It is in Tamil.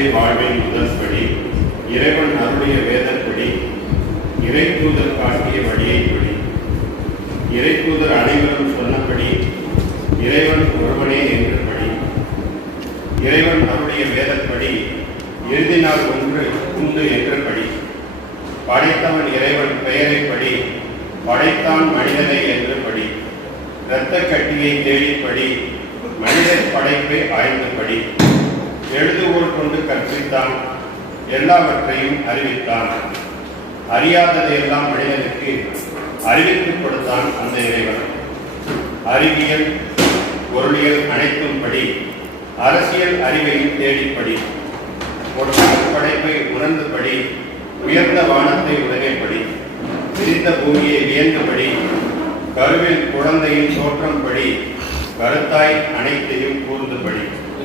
அதுவே வாழ்வின் முதற்படி. இறைவன் அருளிய வேதப்படி, இறை தூதர் காட்டிய வழியைப்படி, இறை தூதர் அனைவரும் சொன்னபடி, இறைவன் ஒருவனே என்று படி. இறைவன் அருளிய வேதப்படி, இறுதி நாள் ஒன்று உண்டு என்று படி. படைத்தவன் இறைவன் பெயரைப்படி, படைத்தான் மனிதனை என்று படி. இரத்த கட்டியை தேடிப்படி, மனிதர் படைப்பை ஆய்ந்தபடி. எழுதுகோல் கொண்டு கற்பித்தான், எல்லாவற்றையும் அறிவித்தான். அறியாததையெல்லாம் மனிதனுக்கு அறிவித்துக் கொடுத்தான் அந்த இறைவன். அறிவியல் பொருளியல் அனைத்தும் படி, அரசியல் அறிவையும் தேடிப்படி. ஒட்டாத படைப்பை உணர்ந்தபடி, உயர்ந்த வானத்தை உடனேப்படி. விரிந்த பூமியை வியந்தபடி, கருவில் குழந்தையின் தோற்றம் படி, கருத்தாய் அனைத்தையும் கூர்ந்தபடி.